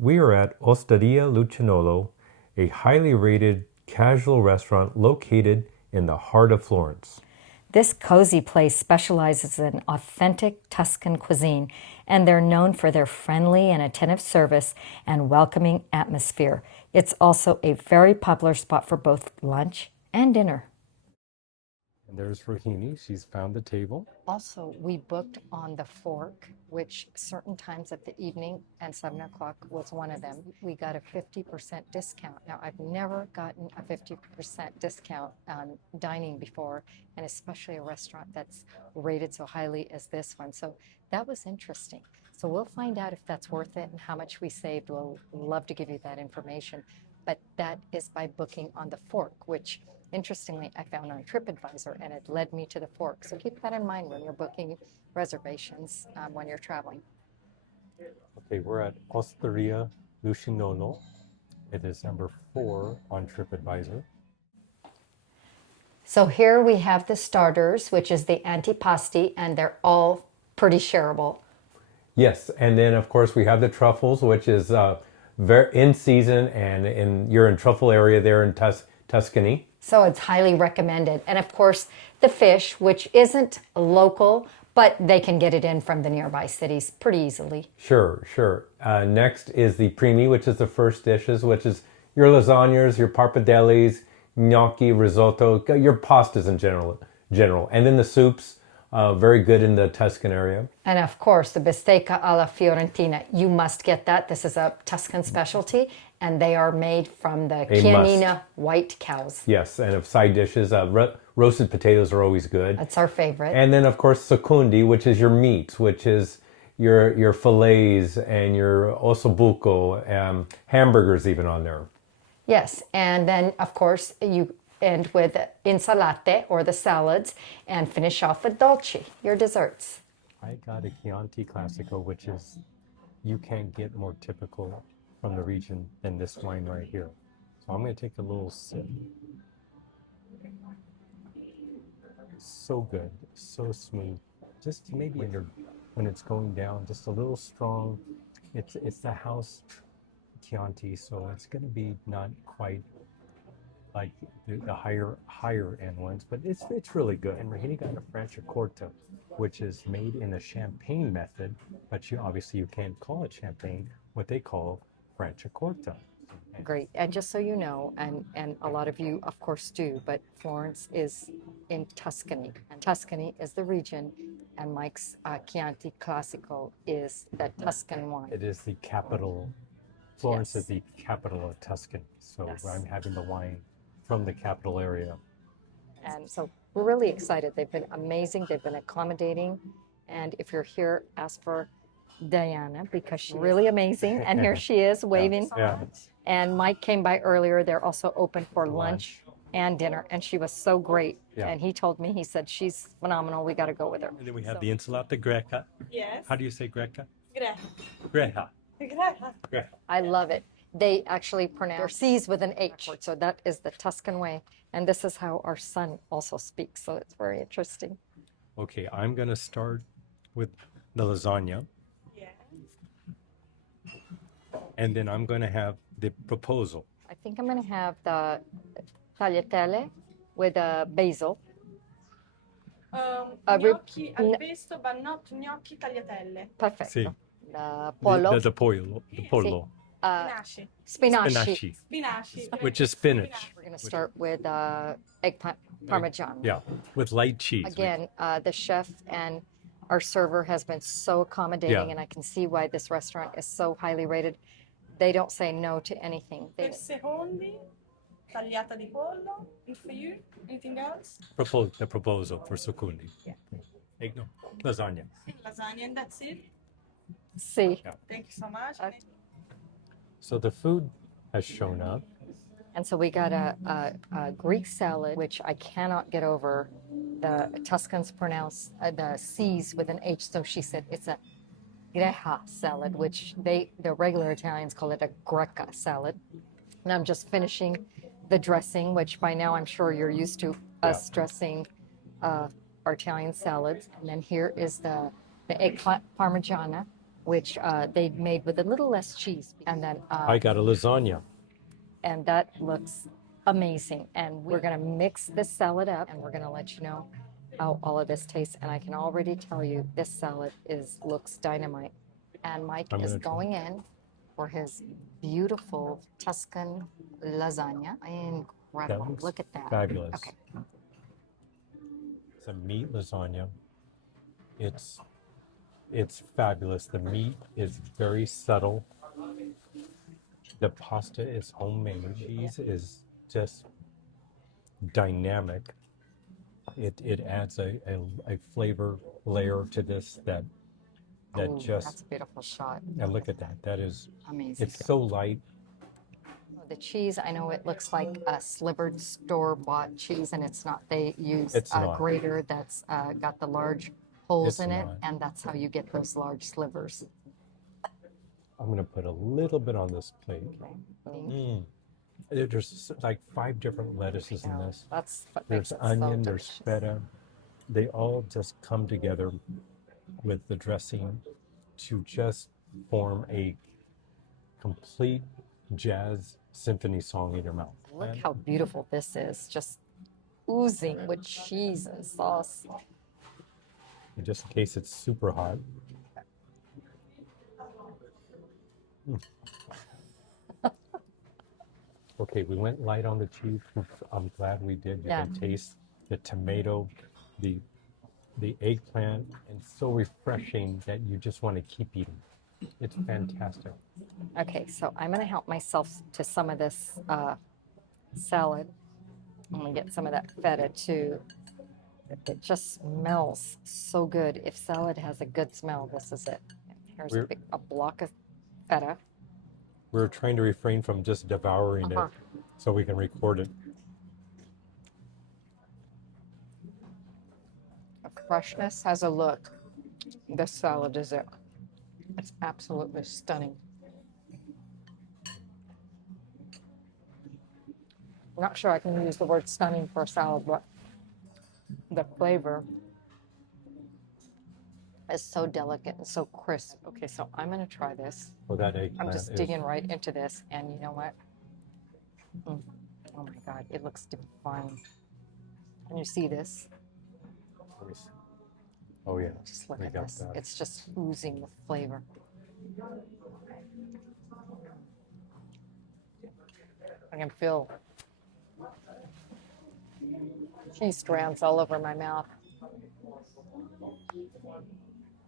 We are at Osteria Lucinolo, a highly rated casual restaurant located in the heart of Florence. This cozy place specializes in authentic Tuscan cuisine, and they're known for their friendly and attentive service and welcoming atmosphere. It's also a very popular spot for both lunch and dinner. And there's Rohini. She's found the table. Also, we booked on the Fork, which certain times of the evening and 7 o'clock was one of them. We got a 50% discount. Now, I've never gotten a 50% discount on dining before, and especially a restaurant that's rated so highly as this one. So that was interesting. So we'll find out if that's worth it and how much we saved. We'll love to give you that information. But that is by booking on the Fork, which interestingly, I found on TripAdvisor, and it led me to the Fork. So keep that in mind when you're booking reservations when you're traveling. Okay, we're at Osteria Lucinolo. It is number 4 on TripAdvisor. So here we have the starters, which is the antipasti, and they're all pretty shareable. Yes, and then of course we have the truffles, which is very in season, and you're in truffle area there in Tuscany. So it's highly recommended. And of course, the fish, which isn't local, but they can get it in from the nearby cities pretty easily. Sure. Next is the primi, which is the first dishes, which is your lasagnas, your pappardelles, gnocchi, risotto, your pastas in general. And then the soups, very good in the Tuscan area. And of course, the bistecca alla Fiorentina. You must get that. This is a Tuscan specialty, and they are made from the Chianina white cows. Yes, and of side dishes, roasted potatoes are always good. That's our favorite. And then, of course, secondi, which is your meats, which is your fillets and your ossobuco, hamburgers even on there. Yes, and then, of course, you end with insalate, or the salads, and finish off with dolce, your desserts. I got a Chianti Classico, which is, you can't get more typical from the region than this wine right here. So I'm going to take a little sip. So good, so smooth. Just maybe when it's going down, just a little strong. It's the house Chianti, so it's going to be not quite like the higher end ones, but it's really good. And Rahini got a Franciacorta, which is made in a champagne method, but you can't call it champagne. What they call Franciacorta. Great. And just so you know, and a lot of you, of course, do, but Florence is in Tuscany. And Tuscany is the region, and Mike's Chianti Classico is the Tuscan wine. It is the capital. Florence is the capital of Tuscany. So I'm having the wine from the capital area. And so we're really excited. They've been amazing. They've been accommodating. And if you're here, ask for Diana, because she's really amazing. And here she is waving. Yeah. And Mike came by earlier. They're also open for lunch and dinner. And she was so great. Yeah. And he told me, he said, she's phenomenal. We got to go with her. And then we have the insalata greca. Yes. How do you say greca? Greca. Greca. I love it. They actually pronounce their C's with an H. So that is the Tuscan way. And this is how our son also speaks. So it's very interesting. Okay, I'm going to start with the lasagna. Yeah. And then I'm going to have the proposal. I think I'm going to have the tagliatelle with basil. Gnocchi al pesto, but not gnocchi tagliatelle. Perfect. Sì. The pollo. The pollo. The pollo. Spinaci. Spinaci. Which is spinach. We're going to start with eggplant parmesan. Yeah, with light cheese. Again, the chef and our server has been so accommodating, Yeah. and I can see why this restaurant is so highly rated. They don't say no to anything. Per secondi, tagliata di pollo. And for you, anything else? The proposal for secondi. Yeah. No, lasagna. Lasagna, and that's it. See. Yeah. Thank you so much. So the food has shown up. And so we got a Greek salad, which I cannot get over. The Tuscans pronounce the C's with an H, so she said it's a greja salad, which the regular Italians call it a greca salad. And I'm just finishing the dressing, which by now I'm sure you're used to us dressing our Italian salads. And then here is the eggplant parmigiana, which they made with a little less cheese. And then, I got a lasagna. and that looks amazing. And we're gonna mix this salad up, and we're gonna let you know how all of this tastes. And I can already tell you this salad looks dynamite. And Mike I'm is gonna try. going in for his beautiful Tuscan lasagna. That Incredible. looks Look at that. fabulous. Okay. It's a meat lasagna. It's fabulous. The meat is very subtle. The pasta is homemade. Cheese is just dynamic. It adds a flavor layer to this that Oh, just, that's a beautiful shot. and look at that. That is, Amazing. it's so light. The cheese, I know it looks like a slivered store-bought cheese, and it's not. They use It's a not. grater that's got the large holes It's in it, not. and that's how you get those large slivers. I'm gonna put a little bit on this plate. Mm. There's like 5 different lettuces in Yeah, this. that's what There's makes it so onion, there's delicious. feta. They all just come together with the dressing to just form a complete jazz symphony song in your mouth. Look how beautiful this is, just oozing with cheese and sauce. And just in case it's super hot. Okay, we went light on the cheese. I'm glad we did. You Yeah. can taste the tomato, the eggplant, and so refreshing that you just want to keep eating. It's fantastic. Okay, so I'm gonna help myself to some of this salad. I'm gonna get some of that feta too. It just smells so good. If salad has a good smell, this is it. Here's We're- a block of feta. We're trying to refrain from just devouring Uh-huh. it so we can record it. The freshness has a look. This salad is it. It's absolutely stunning. I'm not sure I can use the word stunning for a salad, but the flavor is so delicate and so crisp. Okay, so I'm going to try this. Well, that I'm eggplant just is, digging right into this, and you know what? Oh my God, it looks divine. Can you see this? let me see. Oh yeah, Just look we at got this. that. It's just oozing with flavor. I can feel cheese strands all over my mouth.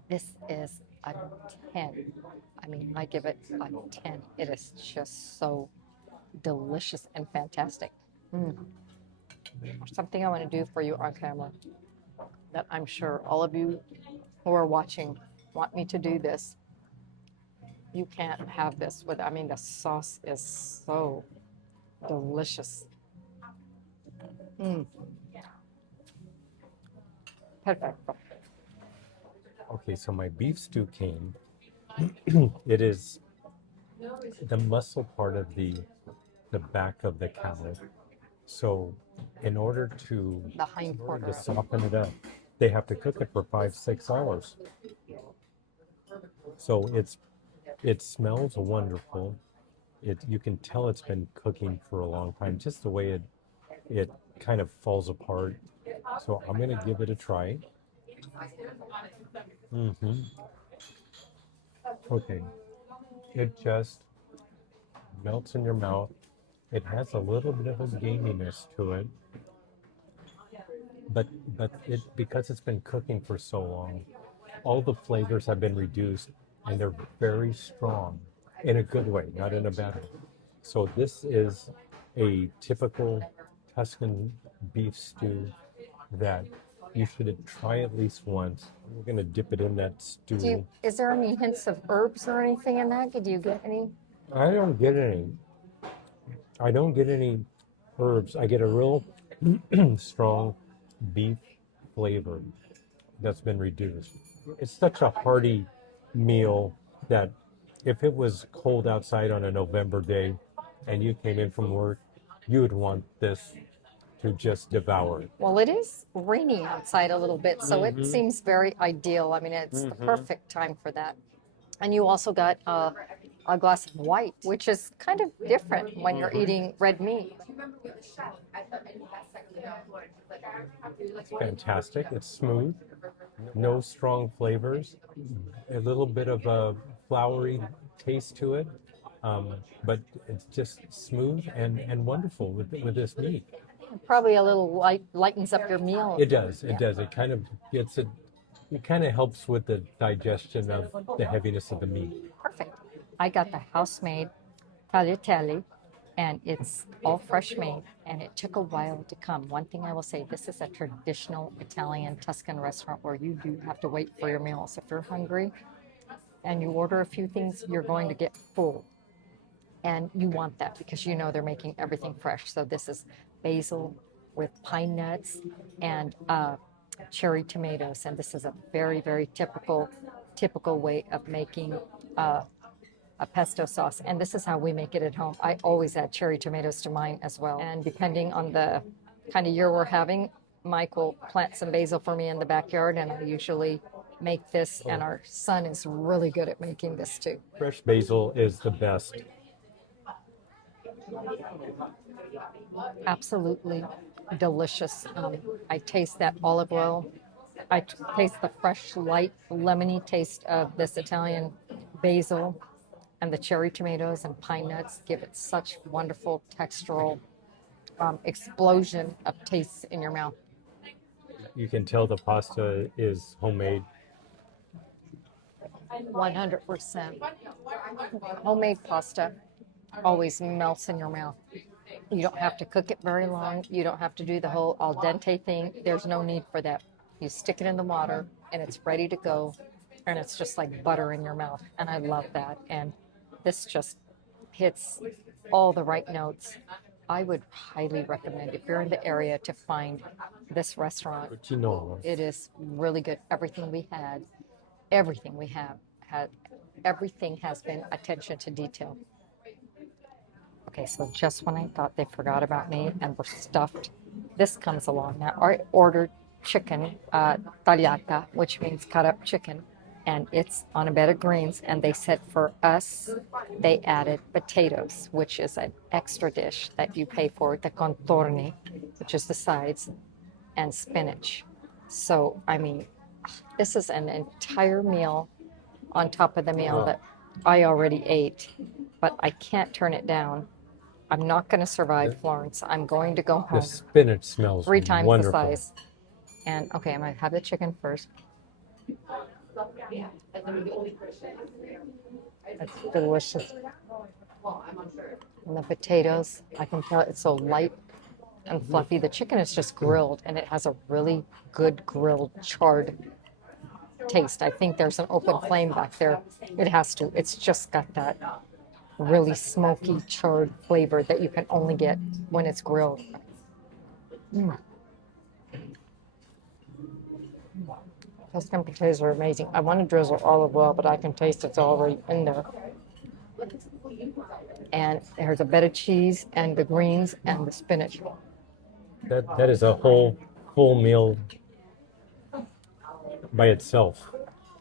This is a 10. I mean, I give it a 10. It is just so delicious and fantastic. Something I want to do for you on camera that I'm sure all of you who are watching want me to do this. You can't have this with, I mean, the sauce is so delicious. Perfecto. Okay, so my beef stew came. It is the muscle part of the back of the cow. So in order to The hind quarter. to soften it up, they have to cook it for 5-6 hours. So it smells wonderful. You can tell it's been cooking for a long time, just the way it kind of falls apart. So I'm gonna give it a try. Okay, it just melts in your mouth. It has a little bit of a gaminess to it, but it, because it's been cooking for so long, all the flavors have been reduced, and they're very strong in a good way, not in a bad way. So this is a typical Tuscan beef stew that you should try at least once. We're gonna dip it in that stew. Is there any hints of herbs or anything in that? Did you get any? I don't get any herbs. I get a real strong beef flavor that's been reduced. It's such a hearty meal that if it was cold outside on a November day and you came in from work, you would want this to just devour it. Well, it is rainy outside a little bit, so it seems very ideal. I mean, it's the perfect time for that. And you also got a glass of white, which is kind of different when you're eating red meat. It's fantastic. It's smooth, no strong flavors, a little bit of a floury taste to it, but it's just smooth and wonderful with this meat. Probably a little lightens up your meal. It does. It Yeah. does. It kind of gets it. It kind of helps with the digestion of the heaviness of the meat. Perfect. I got the house-made tagliatelle, and it's all fresh made, and it took a while to come. One thing I will say, this is a traditional Italian Tuscan restaurant where you do have to wait for your meals. If you're hungry and you order a few things, you're going to get full. And you want that because you know they're making everything fresh. So this is basil with pine nuts and cherry tomatoes, and this is a very, very typical way of making a pesto sauce. And this is how we make it at home. I always add cherry tomatoes to mine as well. And depending on the kind of year we're having, Mike will plant some basil for me in the backyard, and I usually make this. And our son is really good at making this too. Fresh basil is the best. Absolutely delicious. I taste that olive oil. I taste the fresh, light, lemony taste of this Italian basil, and the cherry tomatoes and pine nuts give it such wonderful textural explosion of tastes in your mouth. You can tell the pasta is homemade. 100%. Homemade pasta always melts in your mouth. You don't have to cook it very long. You don't have to do the whole al dente thing. There's no need for that. You stick it in the water and it's ready to go. And it's just like butter in your mouth. And I love that. And this just hits all the right notes. I would highly recommend, if you're in the area, to find this restaurant. It is really good. Everything we have, everything has been attention to detail. Okay, so just when I thought they forgot about me and were stuffed, this comes along. Now, I ordered chicken, tagliata, which means cut up chicken, and it's on a bed of greens. And they said for us, they added potatoes, which is an extra dish that you pay for, the contorni, which is the sides, and spinach. So, I mean, this is an entire meal on top of the meal that I already ate, but I can't turn it down. I'm not going to survive Florence. I'm going to go home. The spinach smells 3 times wonderful. the size. And okay, I'm going to have the chicken first. It's delicious. And the potatoes, I can tell it's so light and fluffy. The chicken is just grilled, and it has a really good grilled, charred taste. I think there's an open flame back there. It has to. It's just got that really smoky, charred flavor that you can only get when it's grilled. Tuscan potatoes are amazing. I want to drizzle olive oil, but I can taste it's already in there. And there's a bed of cheese and the greens and the spinach. That is a whole full meal by itself.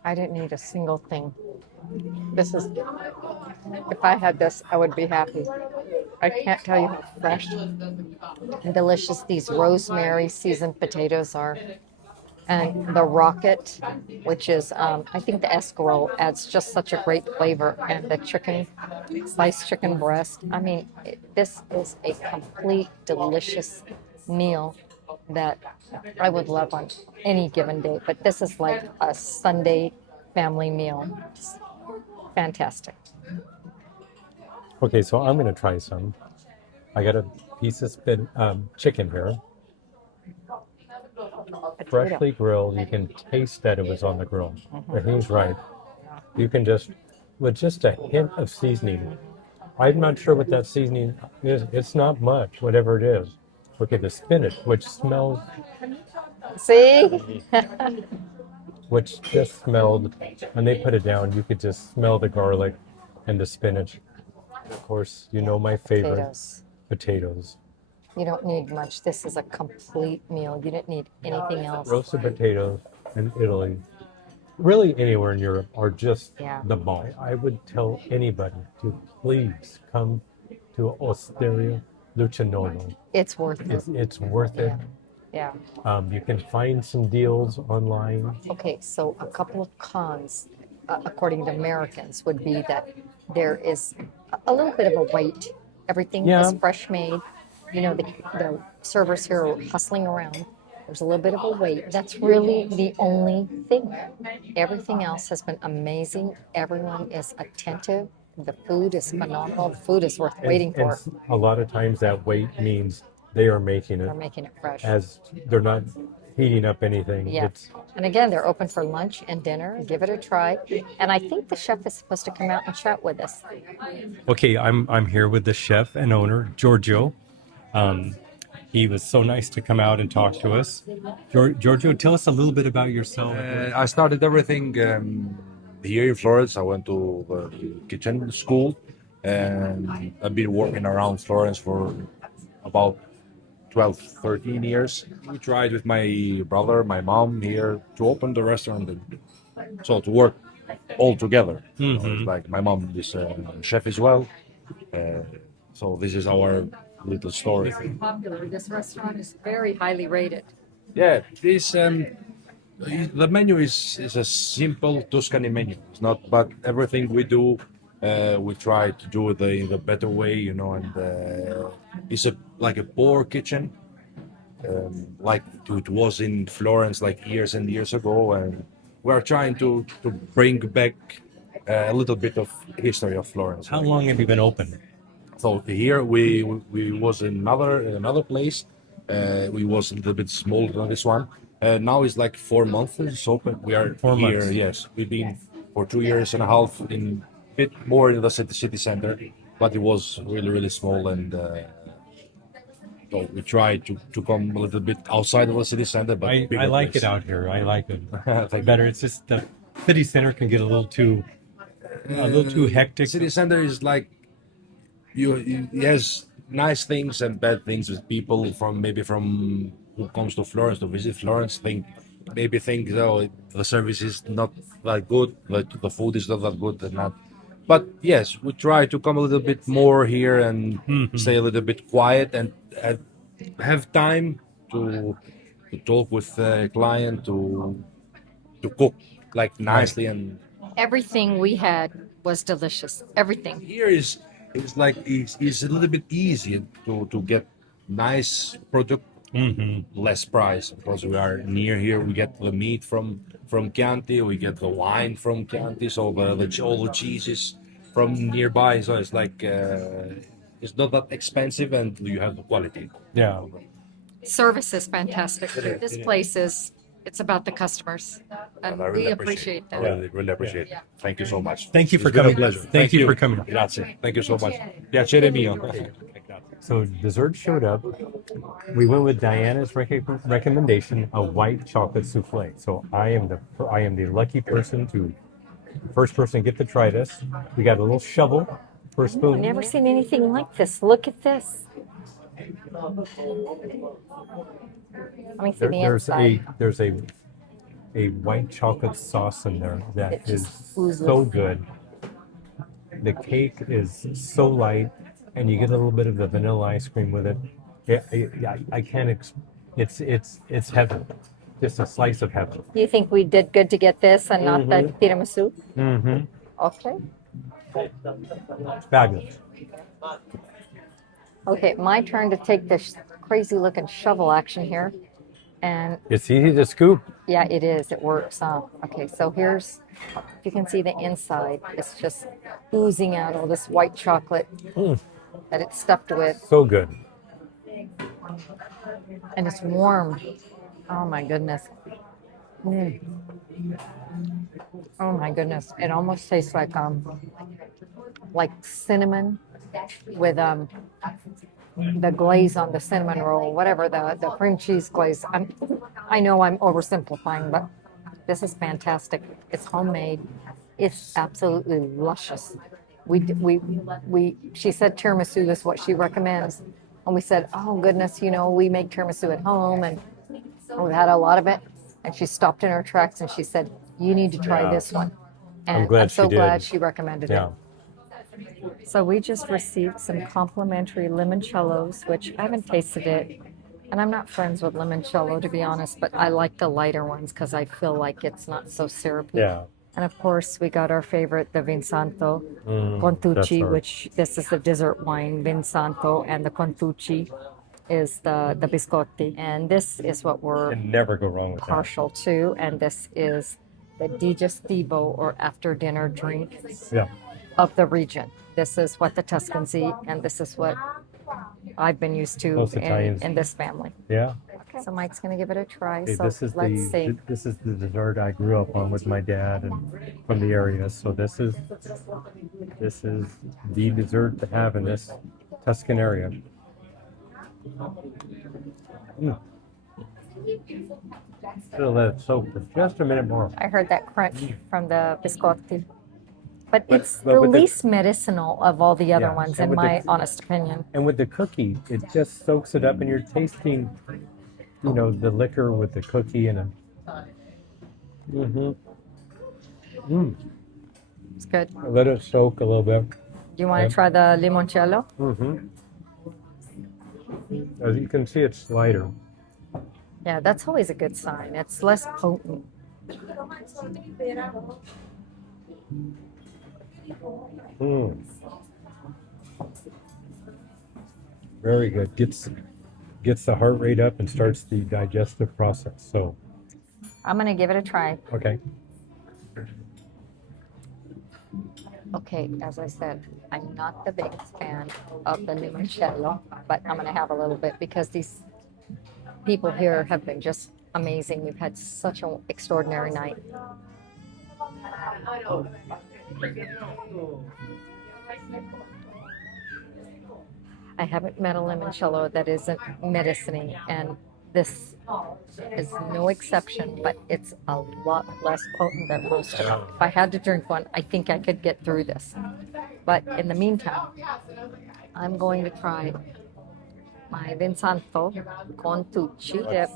I didn't need a single thing. This is, if I had this, I would be happy. I can't tell you how fresh and delicious these rosemary seasoned potatoes are. And the rocket, which is, I think the escarole adds just such a great flavor. And the chicken, sliced chicken breast. I mean, this is a complete, delicious meal that I would love on any given day. But this is like a Sunday family meal. It's fantastic. Okay, so I'm going to try some. I got a piece of chicken here. Freshly grilled. You can taste that it was on the grill. And he's right. You can with just a hint of seasoning. I'm not sure what that seasoning is. It's not much, whatever it is. Okay, the spinach, which smells, See? which just smelled, when they put it down, you could just smell the garlic and the spinach. Of course, you know my favorite, potatoes. You don't need much. This is a complete meal. You didn't need anything else. Roasted potatoes in Italy. really anywhere in Europe or just Yeah. the mall. I would tell anybody to please come to Osteria Lucianolo. It's worth it. It's worth it. Yeah. You can find some deals online. Okay, so a couple of cons, according to Americans, would be that there is a little bit of a wait. Everything Yeah. is fresh made. You know, the servers here are hustling around. There's a little bit of a wait. That's really the only thing. Everything else has been amazing. Everyone is attentive. The food is phenomenal. The food is worth waiting And for. a lot of times that wait means they are making it They're making it fresh. as they're not heating up anything. Yeah. And again, they're open for lunch and dinner. Give it a try. And I think the chef is supposed to come out and chat with us. Okay, I'm here with the chef and owner, Giorgio. He was so nice to come out and talk to us. Giorgio, tell us a little bit about yourself. I started everything here in Florence. I went to the kitchen school, and I've been working around Florence for about 12, 13 years. We tried with my brother, my mom here to open the restaurant, so to work all together. You know, it's like my mom is a chef as well, so this is our little story. Popular. This restaurant is very highly rated. Yeah, this the menu is a simple Tuscany menu. It's not, but everything we do, we try to do it in the better way, you know. And it's like a poor kitchen, like it was in Florence like years and years ago, and we are trying to bring back a little bit of history of Florence. How long have you been open? So here we was in another place. We was a little bit smaller than this one. Now it's like 4 months it's open. We are 4 here. months. Yes, we've been for 2 years and a half in a bit more in the city center, but it was really small, and so we try to come a little bit outside of the city center. But I bigger like place. it out here. I like it Thank you. better. It's just the city center can get a little too hectic. City center is like yes, nice things and bad things with people from who comes to Florence to visit Florence think oh, the service is not that good, the food is not that good, and not. But yes, we try to come a little bit more here and stay a little bit quiet and have time to talk with the client, to cook like nicely. And Everything we had was delicious. Everything. here is it's a little bit easier to get nice product, less price, because we are near here. We get the meat from Chianti, we get the wine from Chianti, so all the cheeses from nearby. So it's like it's not that expensive, and you have the quality. Yeah. Service is fantastic. This place is, it's about the customers. And I we really appreciate I that. really appreciate it. Thank you so much. Thank you for It's been a coming. pleasure. Thank you for coming. Grazie. Thank you so much. Piacere mio. So dessert showed up. We went with Diana's recommendation, a white chocolate souffle. So I am the lucky person first person to get to try this. We got a little shovel for a I've spoon. never seen anything like this. Look at this. Let me see the inside. There's a white chocolate sauce in there that It is just oozes. so good. The cake is so light, and you get a little bit of the vanilla ice cream with it. I can't. It's heaven. Just a slice of heaven. You think we did good to get this and not the tiramisu? Mm-hmm. Okay. Fabulous. Okay, my turn to take this crazy looking shovel action here. And It's easy to scoop. yeah, it is. It works. Okay, so here's, if you can see the inside, it's just oozing out all this white chocolate that it's stuffed with. So good. And it's warm. Oh my goodness. Oh my goodness. It almost tastes like cinnamon with the glaze on the cinnamon roll, whatever the cream cheese glaze. I know I'm oversimplifying, but this is fantastic. It's homemade. It's absolutely luscious. She said tiramisu is what she recommends, and we said, oh goodness, we make tiramisu at home, and we've had a lot of it. And she stopped in her tracks and she said, You need to try Yeah. this one. I'm And glad I'm so she did. glad she recommended Yeah. it. So we just received some complimentary limoncellos, which I haven't tasted it. And I'm not friends with limoncello, to be honest, but I like the lighter ones because I feel like it's not so syrupy. Yeah. And of course, we got our favorite, the Vinsanto That's Contucci, our- which this is the dessert wine, Vinsanto, and the Contucci is the biscotti. And this is what we're Can never go wrong with that. partial to. And this is the digestivo or after dinner drink Yeah. of the region. This is what the Tuscans eat, and this is what I've been used to Most Italians. in this family. Yeah. So Mike's gonna give it a try. Okay, So this is let's see. this is the dessert I grew up on with my dad and from the area. So this is the dessert to have in this Tuscan area. Mm. Should let it soak for just a minute more. I heard that crunch from the biscotti. But But- it's but the with the- least medicinal of all the other Yeah, ones, and in with the- my honest opinion. And with the cookie, it just soaks it up, and you're tasting, the liquor with the cookie and a. It's good. Let it soak a little bit. Do you want to Okay. try the limoncello? As you can see, it's lighter. Yeah, that's always a good sign. It's less potent. Very good. Gets the heart rate up and starts the digestive process. So, I'm gonna give it a try. okay. Okay, as I said, I'm not the biggest fan of the limoncello, but I'm gonna have a little bit because these people here have been just amazing. We've had such an extraordinary night. I haven't met a limoncello that isn't medicine, and this is no exception, but it's a lot less potent than most of them. If I had to drink one, I think I could get through this. But in the meantime, I'm going to try my Vinsanto Contucci dip.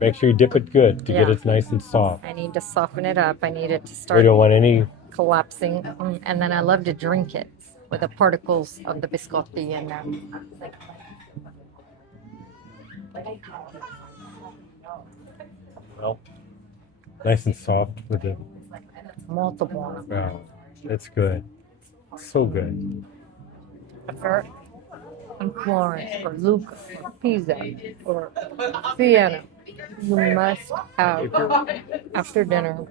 Make sure you dip it good to get Yeah. it nice and soft. I need to soften it up. I need it to We start don't want any. collapsing. And then I love to drink it with the particles of the biscotti and Well, nice and soft with the. molto buono. Wow, it's good. So good. If you're in Florence or Lucca or Pisa or Siena, you must have after dinner,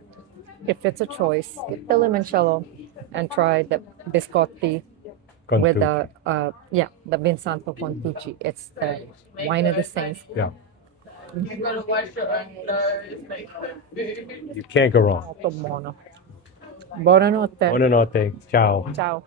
if it's a choice, get the limoncello and try the biscotti with the the Vinsanto Contucci. It's the wine of the saints. Yeah. You can't go wrong. Molto buono. Buonanotte. Buonanotte. Ciao. Ciao.